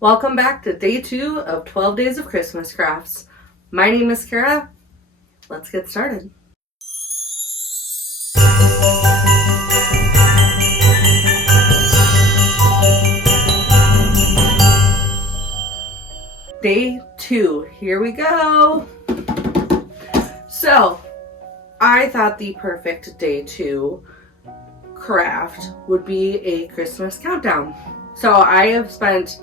Welcome back to day 2 of 12 Days of Christmas Crafts. My name is Kara. Let's get started. Day 2, here we go. So, I thought the perfect day 2 craft would be a Christmas countdown. So I have spent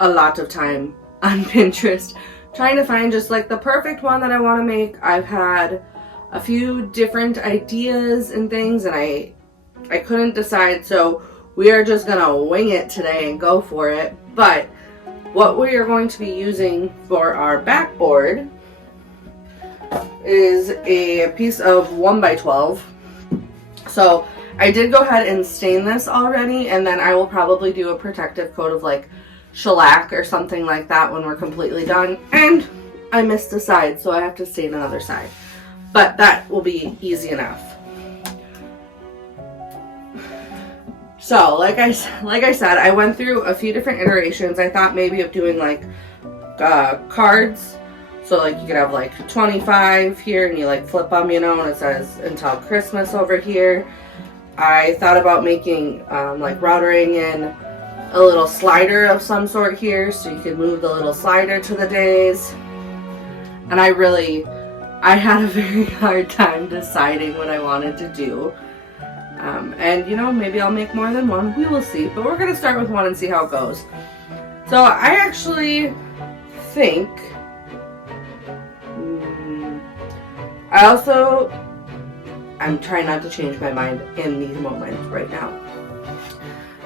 a lot of time on Pinterest trying to find just like the perfect one that I want to make. I've had a few different ideas and things and I couldn't decide, so we are just gonna wing it today and go for it. But what we are going to be using for our backboard is a piece of 1x12. So I did go ahead and stain this already, and then I will probably do a protective coat of like shellac or something like that when we're completely done. And I missed a side, so I have to stain another side. But that will be easy enough. So, like I said, I went through a few different iterations. I thought maybe of doing like cards. So like you could have like 25 here and you like flip them, you know, and it says until Christmas over here. I thought about making like routering in a little slider of some sort here so you can move the little slider to the days. And I had a very hard time deciding what I wanted to do. And you know, maybe I'll make more than one. We will see. But we're going to start with one and see how it goes. So I actually think I'm trying not to change my mind in these moments right now.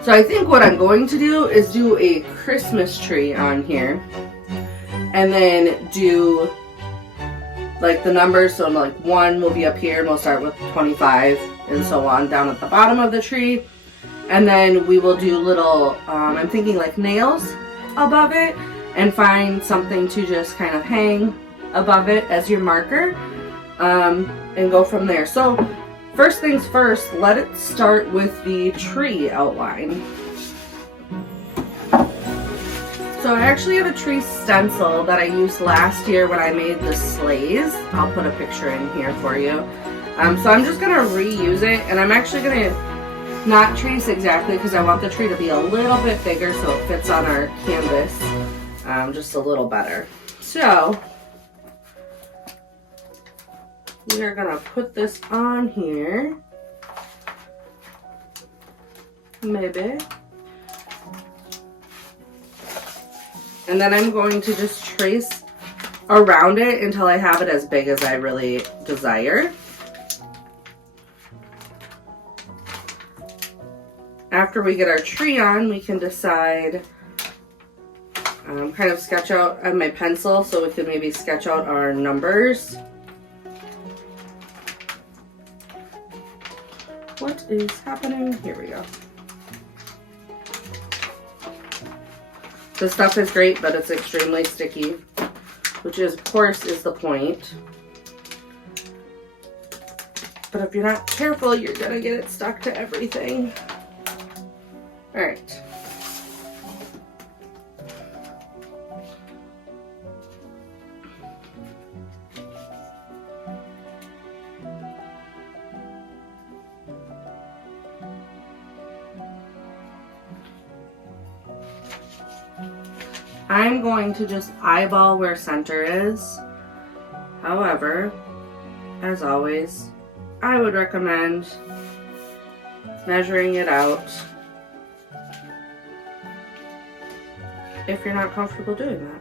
So I think what I'm going to do is do a Christmas tree on here and then do like the numbers. So like 1 will be up here and we'll start with 25 and so on down at the bottom of the tree. And then we will do little, I'm thinking like nails above it and find something to just kind of hang above it as your marker and go from there. So first things first, let it start with the tree outline. So I actually have a tree stencil that I used last year when I made the sleighs. I'll put a picture in here for you. So I'm just going to reuse it, and I'm actually going to not trace exactly because I want the tree to be a little bit bigger so it fits on our canvas just a little better. So we are going to put this on here, maybe, and then I'm going to just trace around it until I have it as big as I really desire. After we get our tree on, we can decide, kind of sketch out on my pencil so we can maybe sketch out our numbers. What is happening? Here we go. This stuff is great, but it's extremely sticky, which is, of course, is the point. But if you're not careful, you're gonna get it stuck to everything. All right. I'm going to just eyeball where center is. However, as always, I would recommend measuring it out if you're not comfortable doing that.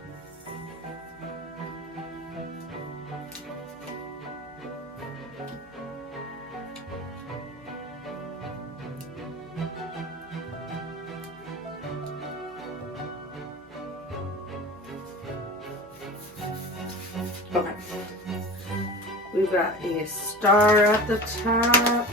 Okay. We've got a star at the top.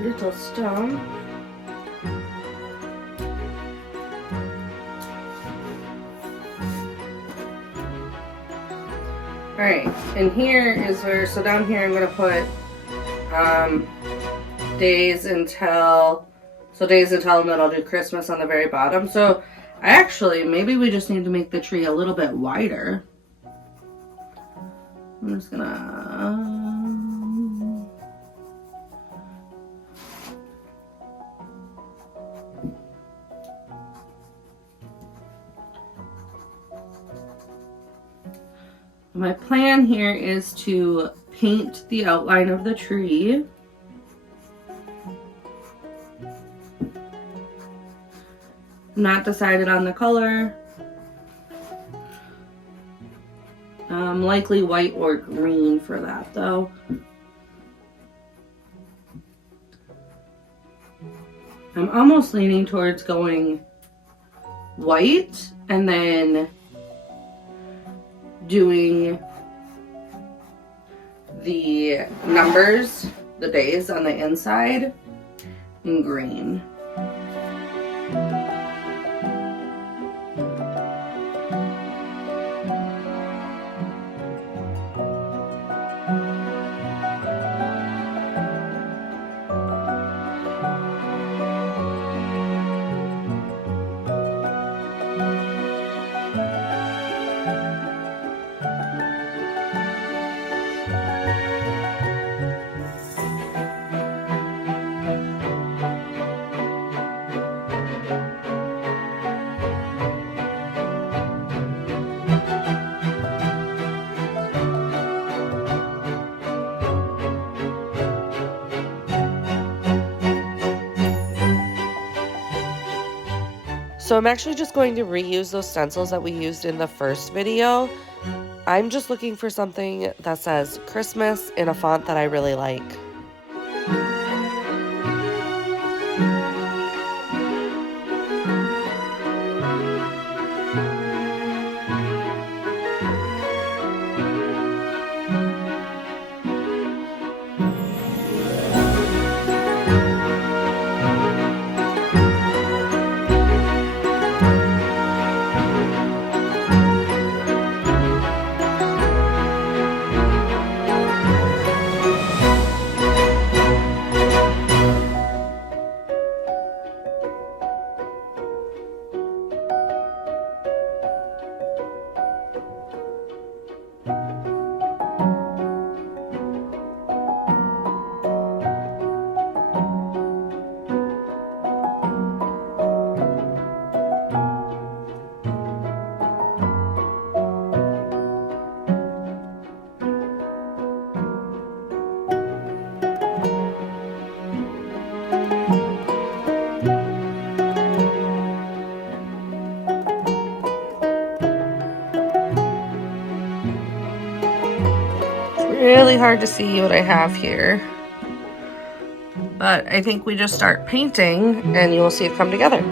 little stump. Alright, and here is where, so down here I'm going to put days until, and then I'll do Christmas on the very bottom. So actually, maybe we just need to make the tree a little bit wider. I'm just gonna... My plan here is to paint the outline of the tree. Not decided on the color. Likely white or green for that though. I'm almost leaning towards going white and then doing the numbers, the days on the inside in green. So I'm actually just going to reuse those stencils that we used in the first video. I'm just looking for something that says Christmas in a font that I really like. Really hard to see what I have here, but I think we just start painting and you will see it come together.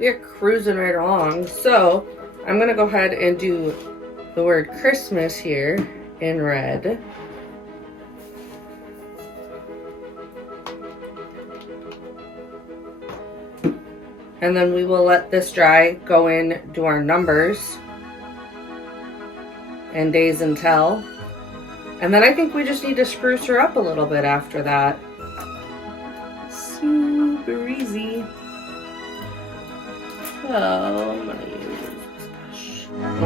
We are cruising right along. So I'm gonna go ahead and do the word Christmas here in red. And then we will let this dry, go in, do our numbers and days until. And then I think we just need to spruce her up a little bit after that. Super easy. So I'm gonna use this brush.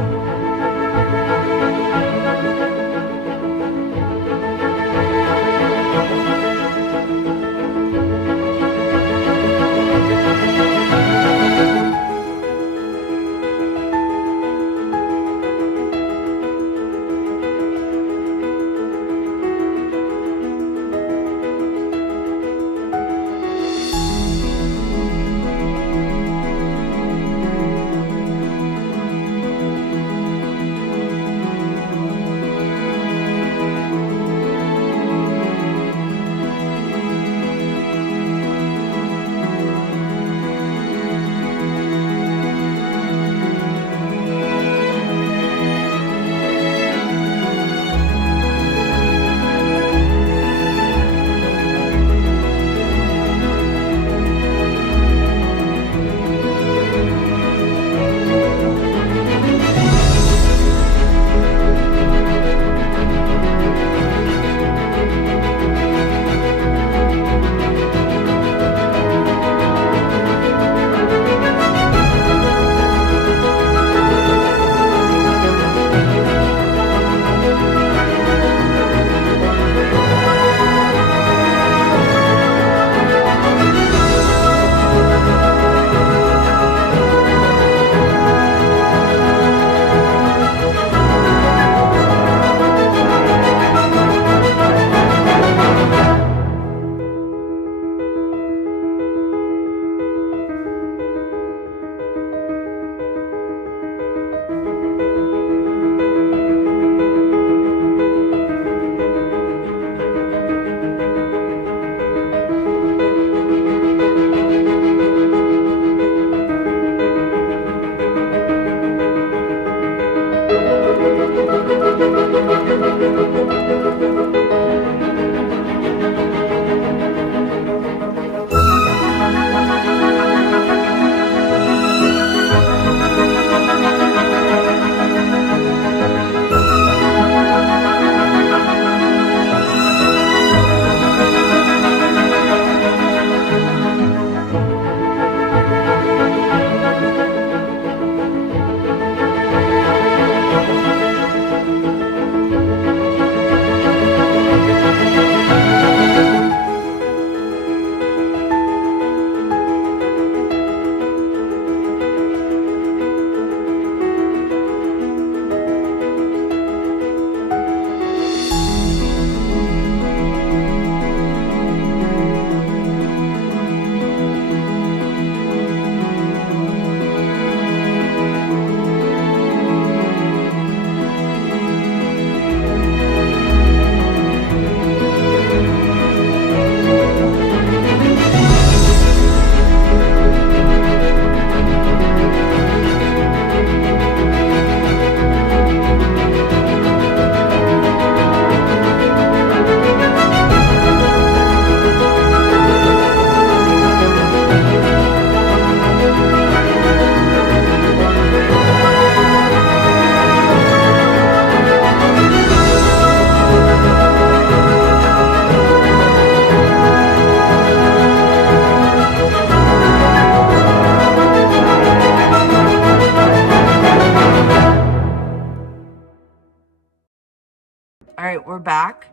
All right, we're back.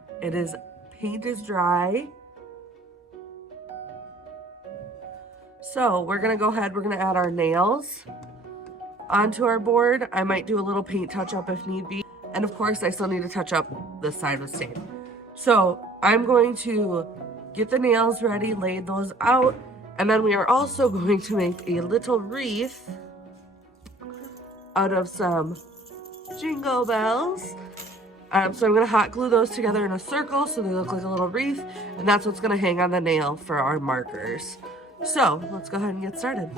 Paint is dry. So we're gonna go ahead, we're gonna add our nails onto our board. I might do a little paint touch up if need be. And of course I still need to touch up this side with stain. So I'm going to get the nails ready, lay those out, and then we are also going to make a little wreath out of some jingle bells. So I'm gonna hot glue those together in a circle so they look like a little wreath, and that's what's gonna hang on the nail for our markers. So let's go ahead and get started.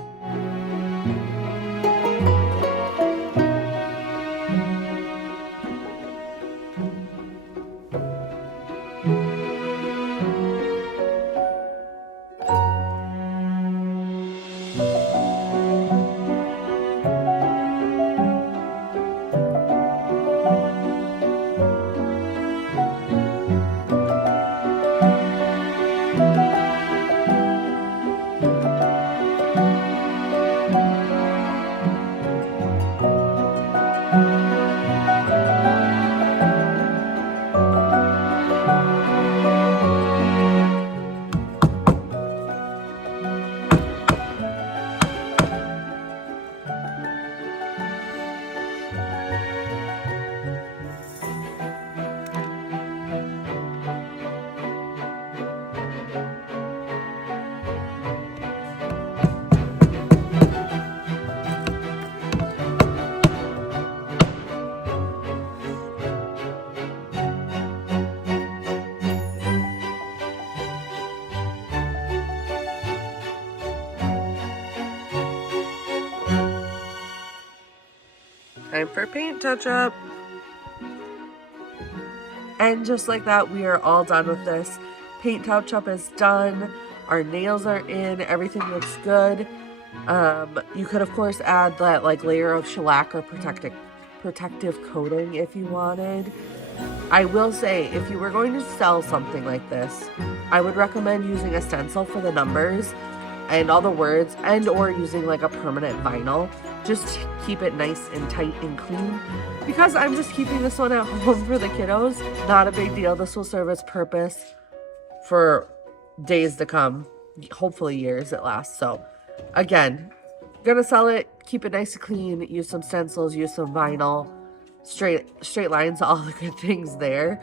Time for paint touch-up. And just like that, we are all done with this. Paint touch-up is done. Our nails are in. Everything looks good. You could, of course, add that like layer of shellac or protective coating if you wanted. I will say, if you were going to sell something like this, I would recommend using a stencil for the numbers and all the words, and or using like a permanent vinyl. Just keep it nice and tight and clean. Because I'm just keeping this one at home for the kiddos, not a big deal. This will serve its purpose for days to come, hopefully years at last. So again, gonna sell it, keep it nice and clean, use some stencils, use some vinyl, straight lines, all the good things there.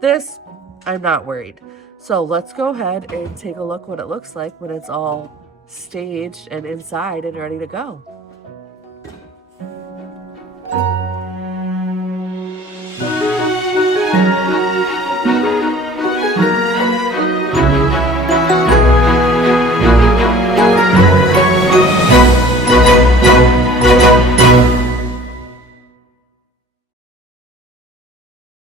This, I'm not worried. So let's go ahead and take a look what it looks like when it's all staged and inside and ready to go.